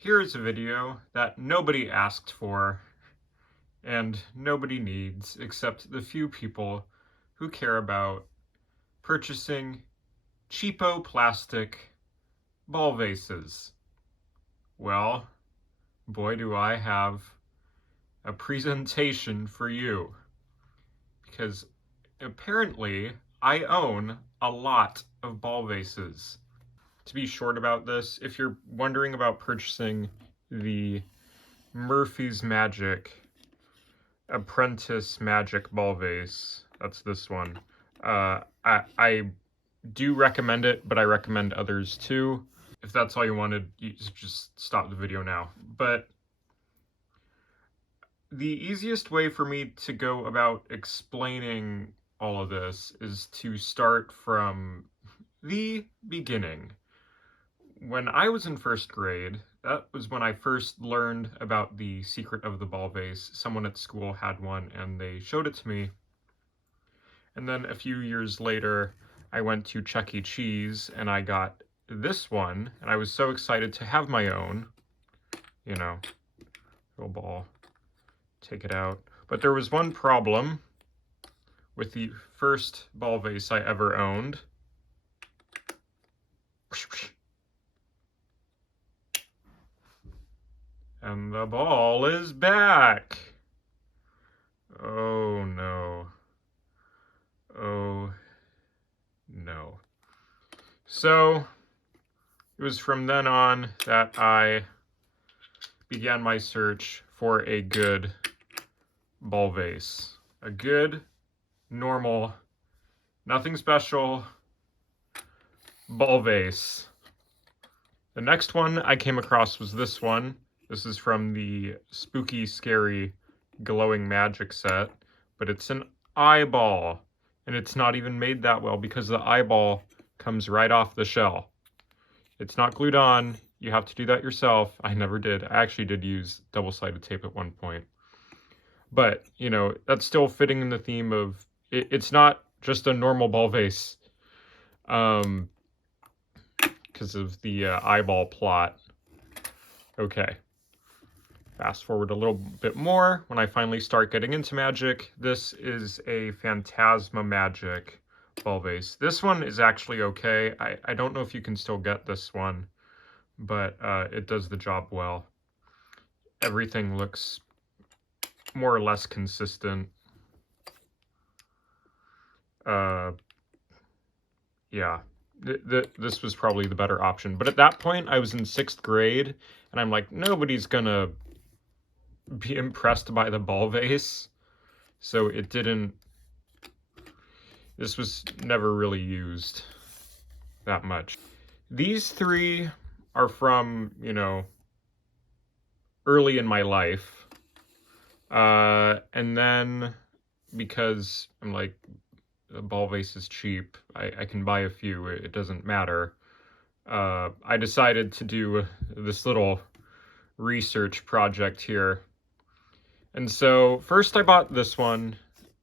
Here is a video that nobody asked for and nobody needs except the few people who care about purchasing cheapo plastic ball vases. Well, boy do I have a presentation for you, because apparently I own a lot of ball vases. To be short about this, if you're wondering about purchasing the Murphy's Magic Apprentice Magic Ball Vase, that's this one. I do recommend it, but I recommend others too. If that's all you wanted, you just stop the video now. But the easiest way for me to go about explaining all of this is to start from the beginning. When I was in first grade, that was when I first learned about the secret of the ball vase. Someone at school had one and they showed it to me. And then a few years later, I went to Chuck E. Cheese and I got this one, and I was so excited to have my own. You know, little ball, take it out. But there was one problem with the first ball vase I ever owned. And the ball is back. Oh no. Oh no. So it was from then on that I began my search for a good ball vase. A good, normal, nothing special ball vase. The next one I came across was this one. This is from the Spooky Scary Glowing Magic set, but it's an eyeball, and it's not even made that well because the eyeball comes right off the shell. It's not glued on. You have to do that yourself. I never did. I actually did use double-sided tape at one point. But, you know, that's still fitting in the theme of, it's not just a normal ball vase, because of the eyeball plot. Okay. Fast forward a little bit more. When I finally start getting into magic, this is a Phantasma Magic ball vase. This one is actually okay. I don't know if you can still get this one, but it does the job well. Everything looks more or less consistent. Yeah, this was probably the better option. But at that point, I was in 6th grade, and I'm like, nobody's gonna be impressed by the ball vase. So it didn't, this was never really used that much. These three are from, you know, early in my life. And then because I'm like, the ball vase is cheap, I can buy a few, it doesn't matter. I decided to do this little research project here. And so first I bought this one,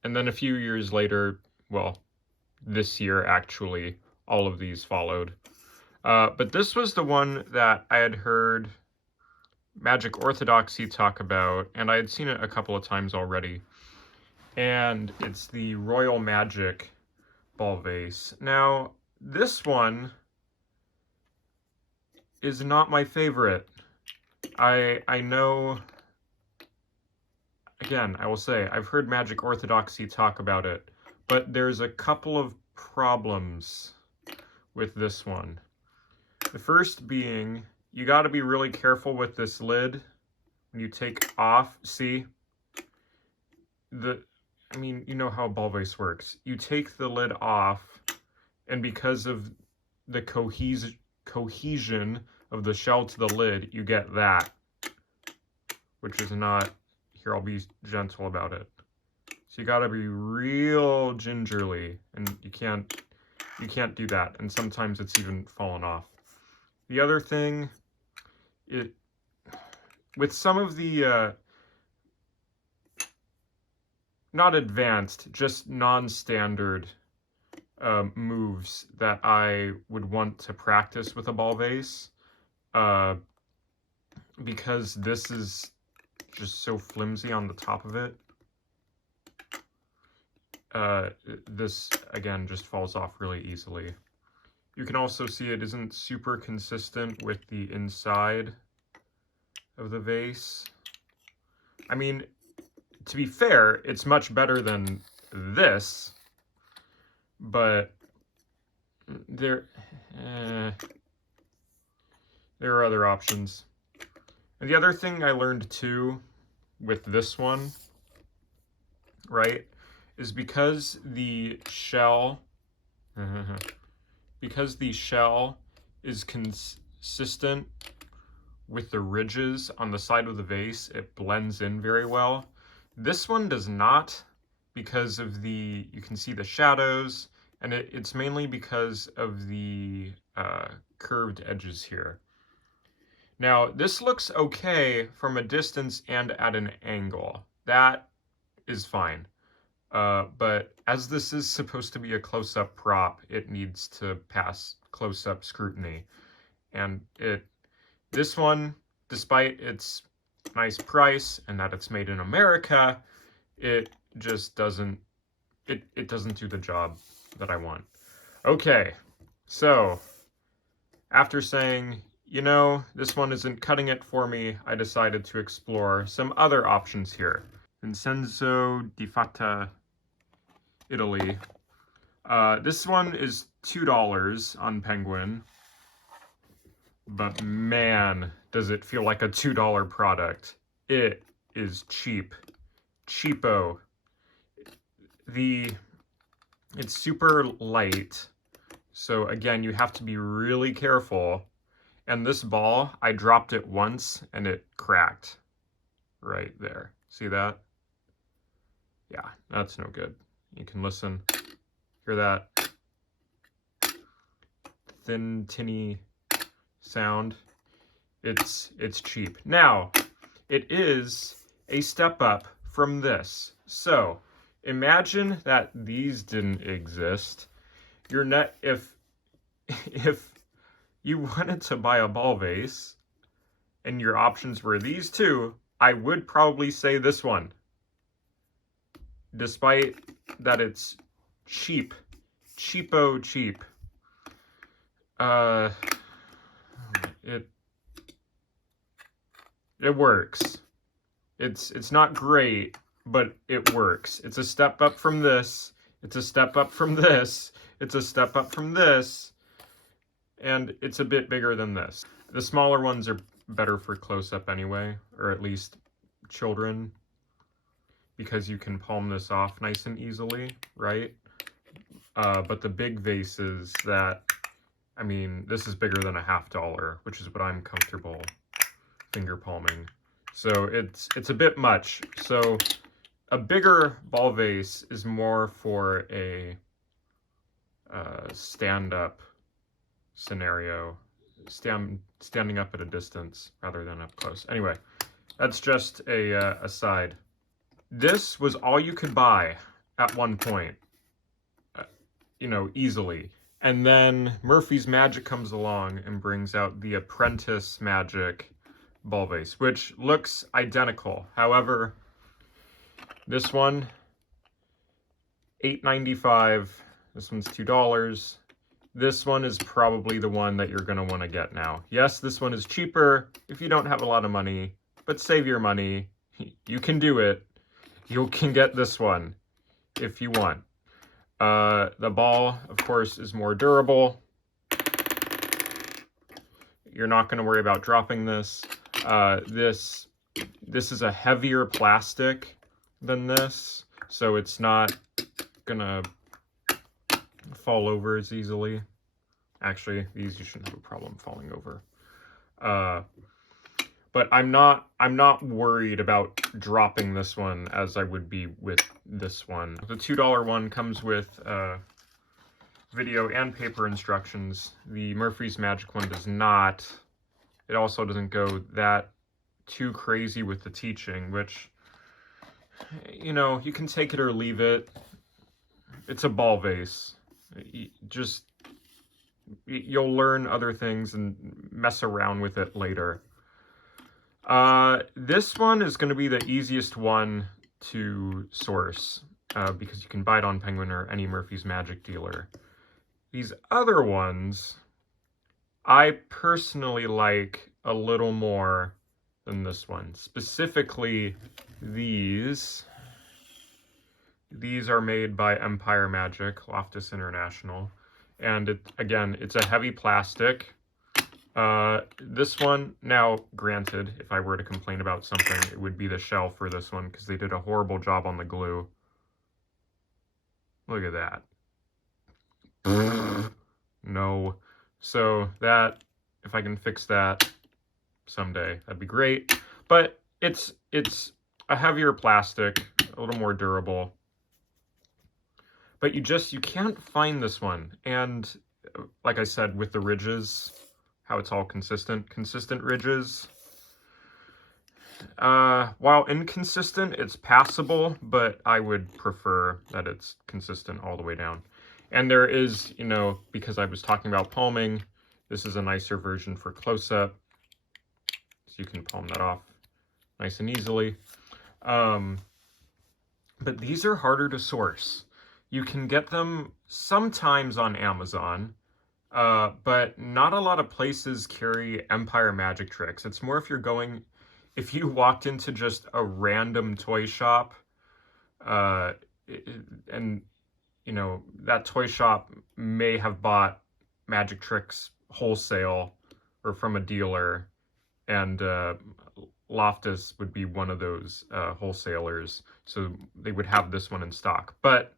and then a few years later, well, this year actually, all of these followed. But this was the one that I had heard Magic Orthodoxy talk about, and I had seen it a couple of times already. And it's the Royal Magic ball vase. Now, this one is not my favorite. I know, again, I will say, I've heard Magic Orthodoxy talk about it, but there's a couple of problems with this one. The first being, you got to be really careful with this lid when you take off. See, I mean, you know how a ball vase works. You take the lid off, and because of the cohesion of the shell to the lid, you get that, which is not, here, I'll be gentle about it. So you gotta be real gingerly, and you can't do that, and sometimes it's even fallen off. The other thing, with some of the, not advanced, just non-standard moves that I would want to practice with a ball vase, because this is just so flimsy on the top of it, this, again, just falls off really easily. You can also see it isn't super consistent with the inside of the vase. I mean, to be fair, it's much better than this, but there are other options. And the other thing I learned too with this one, right, is because the shell is consistent with the ridges on the side of the vase, it blends in very well. This one does not, because of you can see the shadows, and it's mainly because of the curved edges here. Now, this looks okay from a distance and at an angle. That is fine. But as this is supposed to be a close-up prop, it needs to pass close-up scrutiny. And this one, despite its nice price and that it's made in America, it just doesn't, it doesn't do the job that I want. Okay, so after saying, you know, this one isn't cutting it for me, I decided to explore some other options here. Vincenzo di Fata, Italy. This one is $2 on Penguin, but man, does it feel like a $2 product. It is cheap. Cheapo. It's super light, so again, you have to be really careful. And this ball, I dropped it once and it cracked right there. See that? Yeah, that's no good. You can listen, hear that thin, tinny sound. It's cheap. Now, it is a step up from this. So, imagine that these didn't exist. If you wanted to buy a ball vase and your options were these two, I would probably say this one. Despite that it's cheap. Cheapo cheap. It works. It's not great, but it works. It's a step up from this. It's a step up from this. It's a step up from this. And it's a bit bigger than this. The smaller ones are better for close-up anyway, or at least children, because you can palm this off nice and easily, right? But the big vases I mean, this is bigger than $50, which is what I'm comfortable finger palming. So it's a bit much. So a bigger ball vase is more for a stand-up scenario, standing up at a distance rather than up close. Anyway, that's just a aside. This was all you could buy at one point, you know, easily. And then Murphy's Magic comes along and brings out the Apprentice Magic ball vase, which looks identical. However, this one, $8.95. This one's $2. This one is probably the one that you're going to want to get now. Yes, this one is cheaper if you don't have a lot of money, but save your money. You can do it. You can get this one if you want. The ball, of course, is more durable. You're not going to worry about dropping this. This is a heavier plastic than this, so it's not going to fall over as easily. Actually, these you shouldn't have a problem falling over. But I'm not worried about dropping this one as I would be with this one. The $2 one comes with video and paper instructions. The Murphy's Magic one does not. It also doesn't go that too crazy with the teaching, which, you know, you can take it or leave it. It's a ball vase. You'll learn other things and mess around with it later. This one is going to be the easiest one to source because you can buy it on Penguin or any Murphy's Magic dealer. These other ones, I personally like a little more than this one. Specifically, these. These are made by Empire Magic, Loftus International. And again, it's a heavy plastic. This one, now granted, if I were to complain about something, it would be the shell for this one because they did a horrible job on the glue. Look at that. No. So that, if I can fix that someday, that'd be great. But it's a heavier plastic, a little more durable. But you can't find this one. And like I said, with the ridges, how it's all consistent ridges. While inconsistent, it's passable, but I would prefer that it's consistent all the way down. And there is, you know, because I was talking about palming, this is a nicer version for close-up. So you can palm that off nice and easily. But these are harder to source. You can get them sometimes on Amazon, but not a lot of places carry Empire Magic Tricks. It's more if you walked into just a random toy shop, and, you know, that toy shop may have bought Magic Tricks wholesale or from a dealer, and Loftus would be one of those wholesalers, so they would have this one in stock. But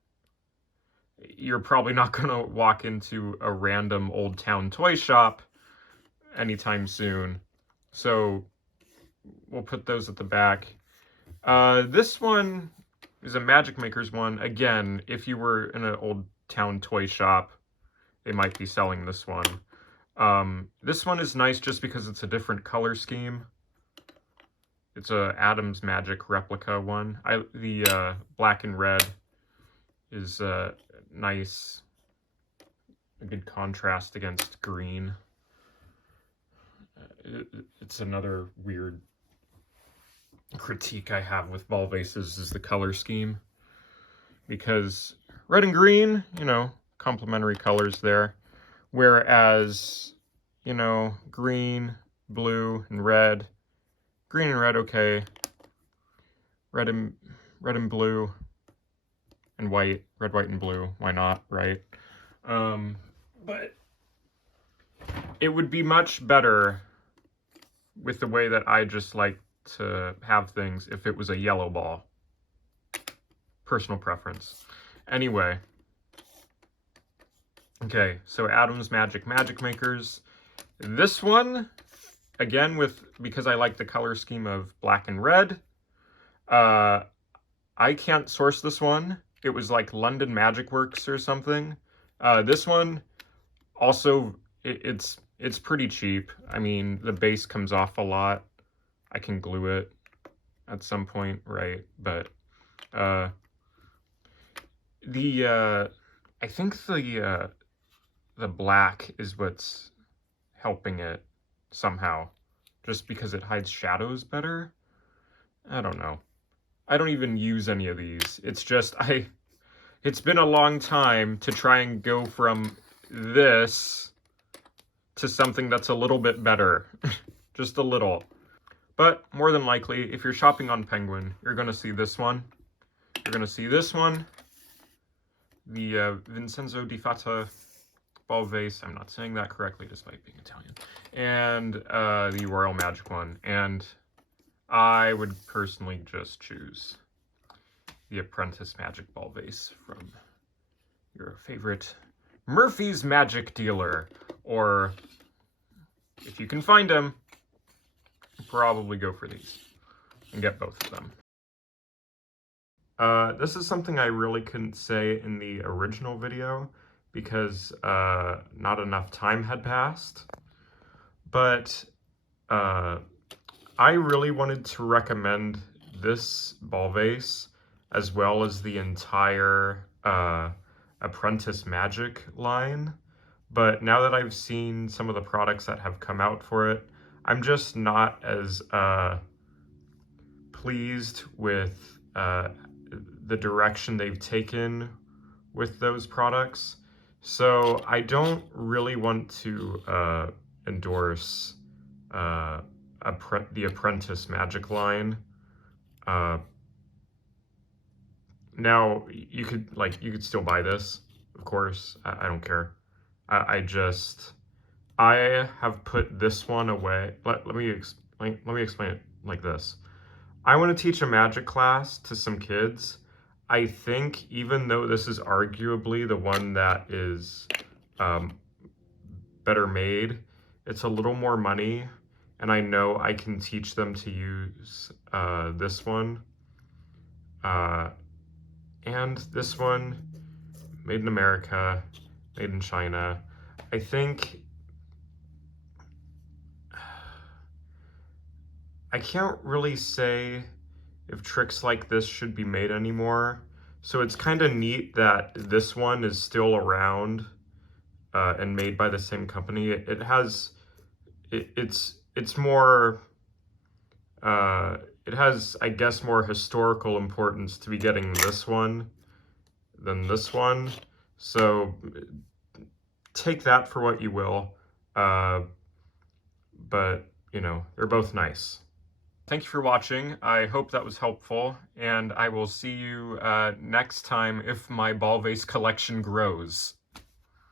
you're probably not going to walk into a random old town toy shop anytime soon. So we'll put those at the back. This one is a Magic Makers one. Again, if you were in an old town toy shop, they might be selling this one. This one is nice just because it's a different color scheme. It's a Adam's Magic replica one. The black and red is nice, a good contrast against green. It's another weird critique I have with ball vases is the color scheme, because red and green, you know, complementary colors there, whereas, you know, green, blue, and red, green and red, okay, red and blue and white, red, white, and blue, why not, right? But it would be much better with the way that I just like to have things if it was a yellow ball. Personal preference. Anyway. Okay, so Adam's Magic Makers. This one, again, because I like the color scheme of black and red, I can't source this one. It was like London Magic Works or something. This one, also, it's pretty cheap. I mean, the base comes off a lot. I can glue it at some point, right? But I think the black is what's helping it somehow, just because it hides shadows better. I don't know. I don't even use any of these. It's just it's been a long time to try and go from this to something that's a little bit better. Just a little. But more than likely, if you're shopping on Penguin, you're going to see this one. You're going to see this one. The Vincenzo di Fata ball vase. I'm not saying that correctly despite being Italian. And the Royal Magic one. And I would personally just choose the Apprentice Magic ball vase from your favorite Murphy's Magic dealer. Or if you can find them, probably go for these and get both of them. This is something I really couldn't say in the original video because not enough time had passed. But I really wanted to recommend this ball vase as well as the entire Apprentice Magic line. But now that I've seen some of the products that have come out for it, I'm just not as pleased with the direction they've taken with those products. So I don't really want to endorse the Apprentice Magic line. Now you could still buy this, of course. I don't care. I have put this one away. Let me explain it like this. I want to teach a magic class to some kids. I think even though this is arguably the one that is better made, it's a little more money, and I know I can teach them to use this one. And this one, made in America, made in China. I think I can't really say if tricks like this should be made anymore. So it's kind of neat that this one is still around and made by the same company. It's more, it has, I guess, more historical importance to be getting this one than this one. So take that for what you will. But, you know, they're both nice. Thank you for watching. I hope that was helpful, and I will see you next time if my ball vase collection grows.